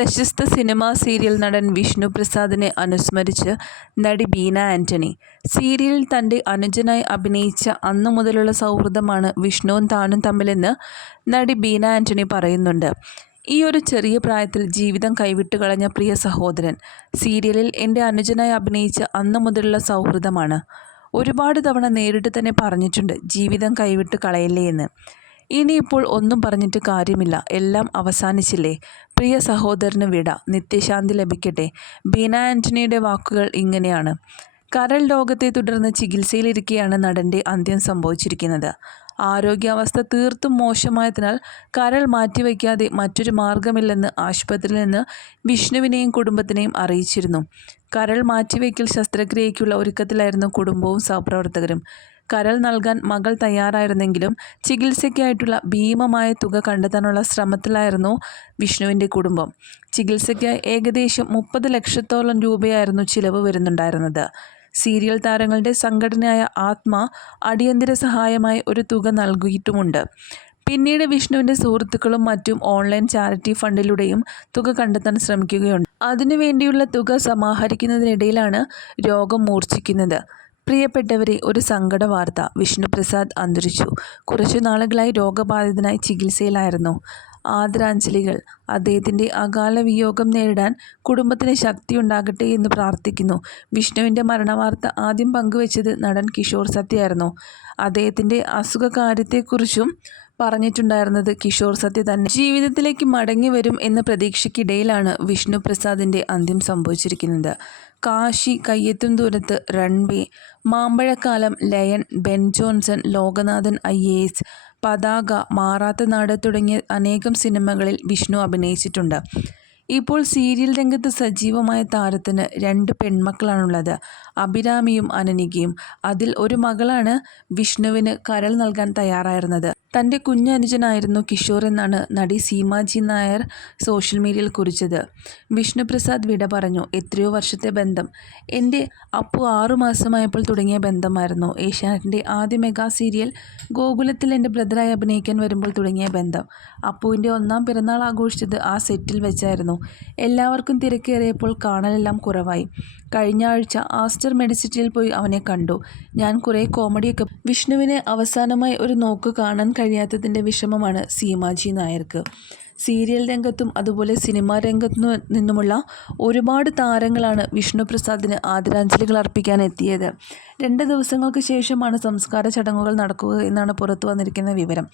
പ്രശസ്ത cinema serial നടൻ വിഷ്ണു പ്രസാദിനെ അനുസ്മരിച്ച് നടി ബീന ആന്റണി സീരിയലിൽ തന്റെ അനുജനായി അഭിനയിച്ച അന്നു മുതലുള്ള സൗഹൃദമാണ് വിഷ്ണുവും താനും തമ്മിലെന്ന് നടി ബീന ആന്റണി പറയുന്നുണ്ട്. ഈ ഒരു ചെറിയ പ്രായത്തിൽ ജീവിതം കൈവിട്ട് കളഞ്ഞ പ്രിയ സഹോദരൻ. സീരിയലിൽ എന്റെ അനുജനായി അഭിനയിച്ച അന്നു മുതലുള്ള സൗഹൃദമാണ്. ഒരുപാട് തവണ നേരിട്ട് തന്നെ പറഞ്ഞിട്ടുണ്ട് ജീവിതം കൈവിട്ട് കളയല്ലേ എന്ന്. ഇനിയിപ്പോൾ ഒന്നും പറഞ്ഞിട്ട് കാര്യമില്ല. എല്ലാം അവസാനിച്ചില്ലേ? പ്രിയ സഹോദരന് വിട. നിത്യശാന്തി ലഭിക്കട്ടെ. ബീന ആന്റണിയുടെ വാക്കുകൾ ഇങ്ങനെയാണ്. കരൾ രോഗത്തെ തുടർന്ന് ചികിത്സയിലിരിക്കെയാണ് നടന്റെ അന്ത്യം സംഭവിച്ചിരിക്കുന്നത്. ആരോഗ്യാവസ്ഥ തീർത്തും മോശമായതിനാൽ കരൾ മാറ്റിവെക്കാതെ മറ്റൊരു മാർഗമില്ലെന്ന് ആശുപത്രിയിൽ നിന്ന് വിഷ്ണുവിനെയും കുടുംബത്തിനെയും അറിയിച്ചിരുന്നു. കരൾ മാറ്റിവെക്കൽ ശസ്ത്രക്രിയയ്ക്കുള്ള ഒരുക്കത്തിലായിരുന്നു കുടുംബവും സഹപ്രവർത്തകരും. കരൾ നൽകാൻ മകൾ തയ്യാറായിരുന്നെങ്കിലും ചികിത്സയ്ക്കായിട്ടുള്ള ഭീമമായ തുക കണ്ടെത്താനുള്ള ശ്രമത്തിലായിരുന്നു വിഷ്ണുവിന്റെ കുടുംബം. ചികിത്സയ്ക്കായി ഏകദേശം മുപ്പത് ലക്ഷത്തോളം രൂപയായിരുന്നു ചിലവ് വരുന്നുണ്ടായിരുന്നത്. സീരിയൽ താരങ്ങളുടെ സംഘടനയായ ആത്മ അടിയന്തര സഹായമായി ഒരു തുക നൽകിയിട്ടുമുണ്ട്. പിന്നീട് വിഷ്ണുവിന്റെ സുഹൃത്തുക്കളും മറ്റും ഓൺലൈൻ ചാരിറ്റി ഫണ്ടിലൂടെയും തുക കണ്ടെത്താൻ ശ്രമിക്കുകയുണ്ട്. അതിനുവേണ്ടിയുള്ള തുക സമാഹരിക്കുന്നതിനിടയിലാണ് രോഗം മൂർച്ഛിക്കുന്നത്. പ്രിയപ്പെട്ടവരെ ഒരു സങ്കട വാർത്ത വിഷ്ണുപ്രസാദ് അന്തരിച്ചു. കുറച്ചു നാളുകളായി രോഗബാധിതനായി ചികിത്സയിലായിരുന്നു. ആദരാഞ്ജലികൾ അദ്ദേഹത്തിന്റെ അകാല വിയോഗം നേരിടാൻ കുടുംബത്തിന് ശക്തിയുണ്ടാകട്ടെ എന്ന് പ്രാർത്ഥിക്കുന്നു. വിഷ്ണുവിന്റെ മരണവാർത്ത ആദ്യം പങ്കുവച്ചത് നടൻ കിഷോർ സത്യയായിരുന്നു. അദ്ദേഹത്തിന്റെ അസുഖകാര്യത്തെക്കുറിച്ചും പറഞ്ഞിട്ടുണ്ടായിരുന്നത് കിഷോർ സത്യ തന്നെ. ജീവിതത്തിലേക്ക് മടങ്ങി വരും എന്ന പ്രതീക്ഷയ്ക്കിടയിലാണ് വിഷ്ണു പ്രസാദിന്റെ അന്ത്യം സംഭവിച്ചിരിക്കുന്നത്. Kaashi Kaiyethum Doorath runway Mambazhakkalam lion Ben Johnson Lokanathan I A S Pathaka Maratha Naadu തുടങ്ങിയ അനേകം സിനിമകളിൽ വിഷ്ണു അഭിനയിച്ചിട്ടുണ്ട്. ഇപ്പോൾ സീരിയൽ രംഗത്ത് സജീവമായ താരത്തിന് രണ്ട് പെൺമക്കളാണുള്ളത്. അഭിരാമിയും അനനികയും അതിൽ ഒരു മകളാണ് വിഷ്ണുവിന് കരൾ നൽകാൻ തയ്യാറായിരുന്നത്. തന്റെ കുഞ്ഞനുജനായിരുന്നു കിഷോർ എന്നാണ് നടി സീമാജി നായർ സോഷ്യൽ മീഡിയയിൽ കുറിച്ചത്. വിഷ്ണുപ്രസാദ് വിട പറഞ്ഞു എത്രയോ വർഷത്തെ ബന്ധം. എന്റെ അപ്പു ആറുമാസമായപ്പോൾ തുടങ്ങിയ ബന്ധമായിരുന്നു. ഏഷ്യാനെറ്റിന്റെ ആദ്യ മെഗാ സീരിയൽ ഗോകുലത്തിൽ എന്റെ ബ്രദറായി അഭിനയിക്കാൻ വരുമ്പോൾ തുടങ്ങിയ ബന്ധം. അപ്പുവിന്റെ ഒന്നാം പിറന്നാൾ ആഘോഷിച്ചത് ആ സെറ്റിൽ വെച്ചായിരുന്നു. എല്ലാവർക്കും തിരക്കേറിയപ്പോൾ കാണലെല്ലാം കുറവായി. കഴിഞ്ഞ ആഴ്ച ആസ്റ്റർ മെഡിസിറ്റിയിൽ പോയി അവനെ കണ്ടു. ഞാൻ കുറേ കോമഡിയൊക്കെ വിഷ്ണുവിനെ അവസാനമായി ഒരു നോക്ക് കാണാൻ കഴിയാത്തതിന്റെ വിഷമമാണ് സീമാജി നായർക്ക്. സീരിയൽ രംഗത്തും അതുപോലെ സിനിമാ രംഗത്തു നിന്നുമുള്ള ഒരുപാട് താരങ്ങളാണ് വിഷ്ണുപ്രസാദിന് ആദരാഞ്ജലികൾ അർപ്പിക്കാൻ എത്തിയത്. രണ്ട് ദിവസങ്ങൾക്ക് ശേഷമാണ് സംസ്കാര ചടങ്ങുകൾ നടക്കുക എന്നാണ് പുറത്തു വന്നിരിക്കുന്ന വിവരം.